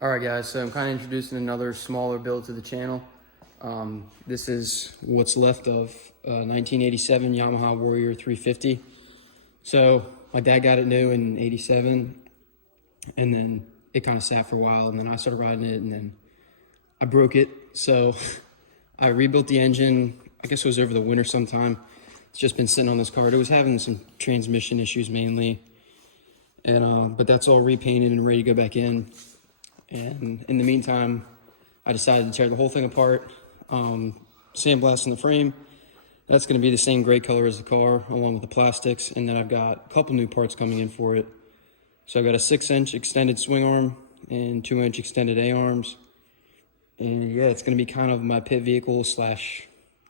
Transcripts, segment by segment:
All right, guys, so I'm kind of introducing another smaller build to the channel. This is what's left of 1987 Yamaha Warrior 350. So my dad got it new in 87, and then it kind of sat for a while, and then I started riding it, and then I broke it. So I rebuilt the engine, I guess it was over the winter sometime. It's just been sitting on this car. It was having some transmission issues mainly, and but that's all repainted and ready to go back in. And in the meantime, I decided to tear the whole thing apart, sandblasting the frame. That's going to be the same gray color as the car, along with the plastics. And then I've got a couple new parts coming in for it. So I've got a 6-inch extended swing arm and 2-inch extended A-arms. And yeah, it's going to be kind of my pit vehicle slash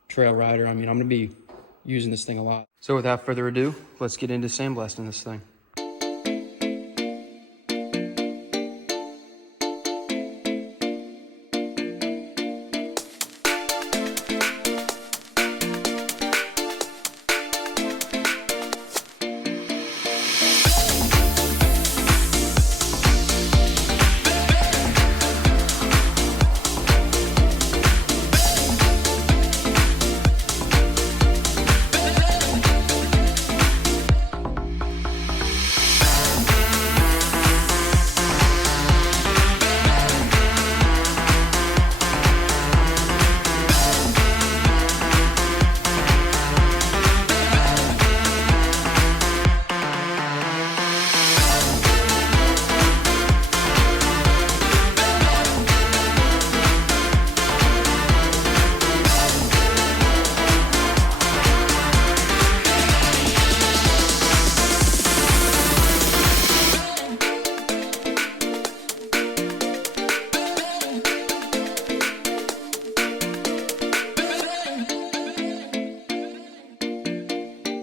trail rider. I mean, I'm going to be using this thing a lot. So without further ado, let's get into sandblasting this thing.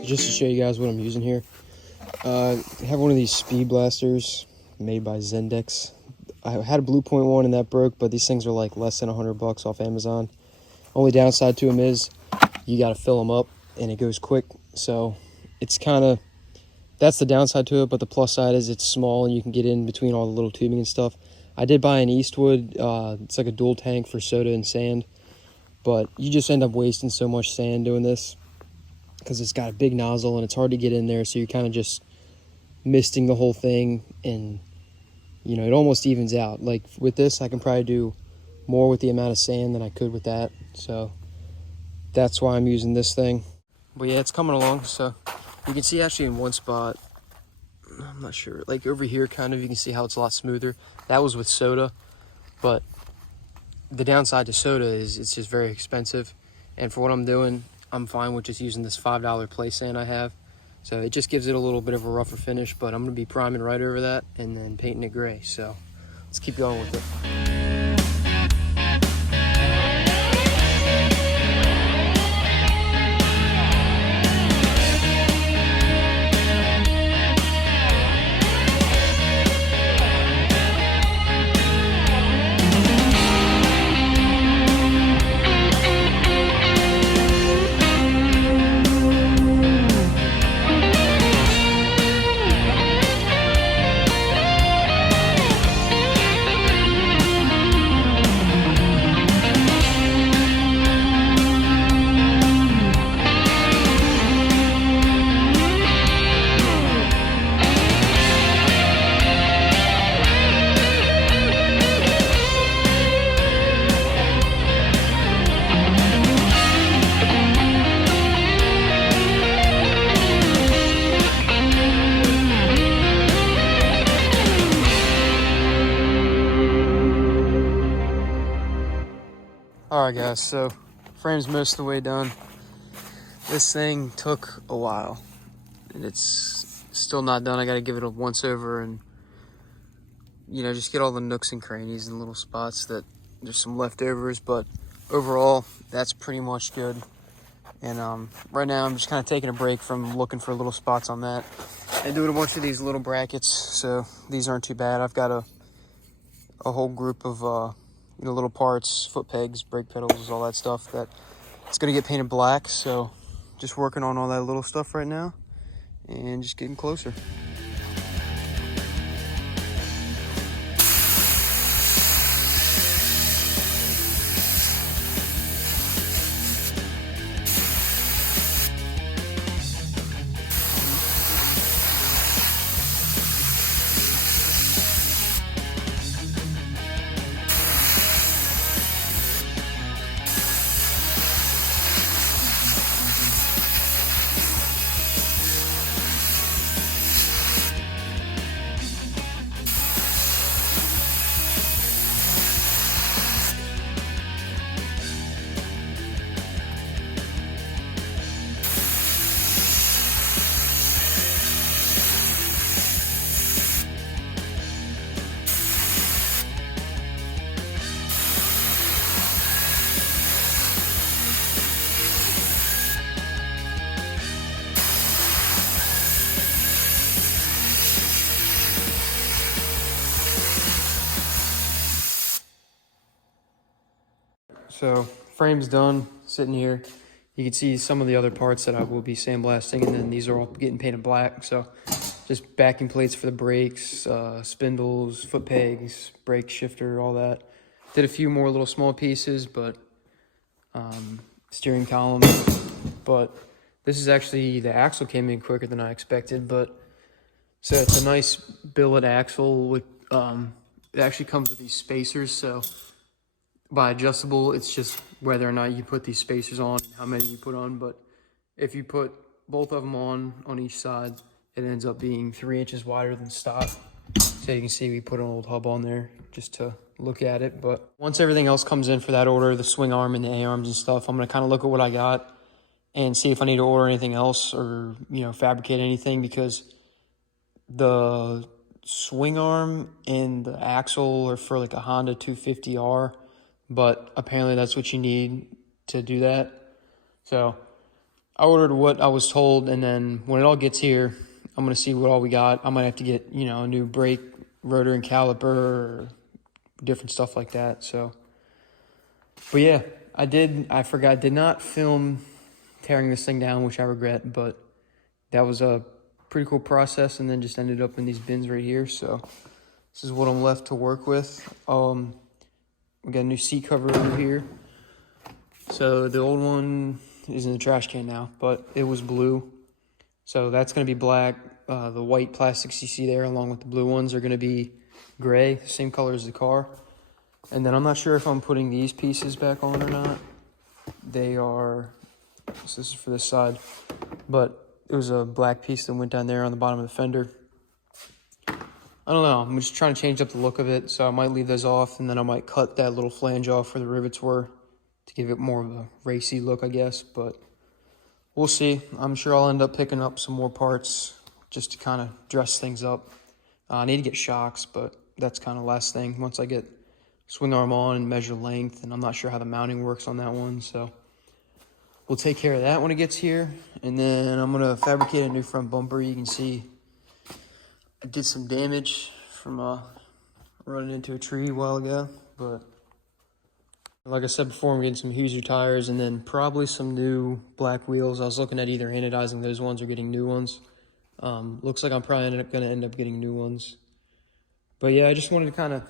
Just to show you guys what I'm using here, I have one of these speed blasters made by Zendex. I had a Blue Point one and that broke, but these things are like less than $100 off Amazon. Only downside to them is you got to fill them up and it goes quick. So it's kind of, that's the downside to it, but the plus side is it's small and you can get in between all the little tubing and stuff. I did buy an Eastwood, it's like a dual tank for soda and sand, but you just end up wasting so much sand doing this, because it's got a big nozzle and it's hard to get in there, so you're kind of just misting the whole thing, and you know, it almost evens out. Like with this, I can probably do more with the amount of sand than I could with that, so that's why I'm using this thing. But yeah, it's coming along. So you can see actually in one spot, I'm not sure, like over here kind of, you can see how it's a lot smoother. That was with soda, but the downside to soda is it's just very expensive, and for what I'm doing, I'm fine with just using this $5 play sand I have. So it just gives it a little bit of a rougher finish, but I'm going to be priming right over that and then painting it gray. So let's keep going with it. Alright guys, so frame's most of the way done. This thing took a while and it's still not done. I gotta give it a once over and, you know, just get all the nooks and crannies and little spots that there's some leftovers, but overall that's pretty much good. And right now I'm just kind of taking a break from looking for little spots on that and doing a bunch of these little brackets. So these aren't too bad. I've got a whole group of you know, little parts, foot pegs, brake pedals, all that stuff that it's gonna get painted black. So just working on all that little stuff right now and just getting closer. so frame's done, sitting here. You can see some of the other parts that I will be sandblasting, and then these are all getting painted black. So just backing plates for the brakes, spindles, foot pegs, brake shifter, all that. Did a few more little small pieces, but steering column. But this is actually, the axle came in quicker than I expected. But so it's a nice billet axle with, it actually comes with these spacers. So by adjustable, it's just whether or not you put these spacers on, how many you put on. But if you put both of them on each side, it ends up being 3 inches wider than stock. So you can see we put an old hub on there just to look at it. But once everything else comes in for that order, the swing arm and the A-arms and stuff, I'm gonna kind of look at what I got and see if I need to order anything else or, you know, fabricate anything, because the swing arm and the axle are for like a Honda 250R, but apparently that's what you need to do that. So I ordered what I was told, and then when it all gets here, I'm gonna see what all we got. I might have to get, you know, a new brake, rotor, and caliper, or different stuff like that. So, but yeah, I did not film tearing this thing down, which I regret, but that was a pretty cool process, and then just ended up in these bins right here. So this is what I'm left to work with. We got a new seat cover over here. So the old one is in the trash can now, but it was blue. So that's going to be black. The white plastics you see there, along with the blue ones, are going to be gray, same color as the car. And then I'm not sure if I'm putting these pieces back on or not. They are, so this is for this side, but it was a black piece that went down there on the bottom of the fender. I don't know, I'm just trying to change up the look of it, so I might leave those off, and then I might cut that little flange off where the rivets were to give it more of a racy look, I guess, but we'll see. I'm sure I'll end up picking up some more parts just to kind of dress things up. I need to get shocks, but that's kind of last thing once I get swing arm on and measure length, and I'm not sure how the mounting works on that one, so we'll take care of that when it gets here. And then I'm gonna fabricate a new front bumper. You can see I did some damage from running into a tree a while ago, but like I said before, I'm getting some Hoosier tires and then probably some new black wheels. I was looking at either anodizing those ones or getting new ones. Looks like I'm probably gonna end up getting new ones. But yeah, I just wanted to kind of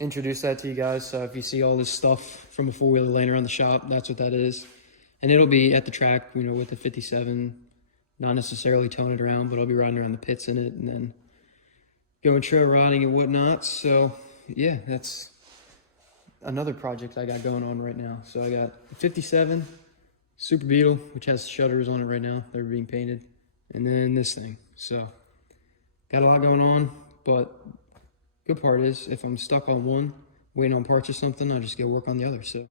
introduce that to you guys. So if you see all this stuff from a four-wheeler laying around the shop, that's what that is. And it'll be at the track, you know, with the 57, not necessarily towing it around, but I'll be riding around the pits in it and then going trail riding and whatnot. So yeah, that's another project I got going on right now. So I got the 57 Super Beetle, which has shutters on it right now. They're being painted. And then this thing. So got a lot going on, but good part is if I'm stuck on one, waiting on parts or something, I'll just go work on the other. So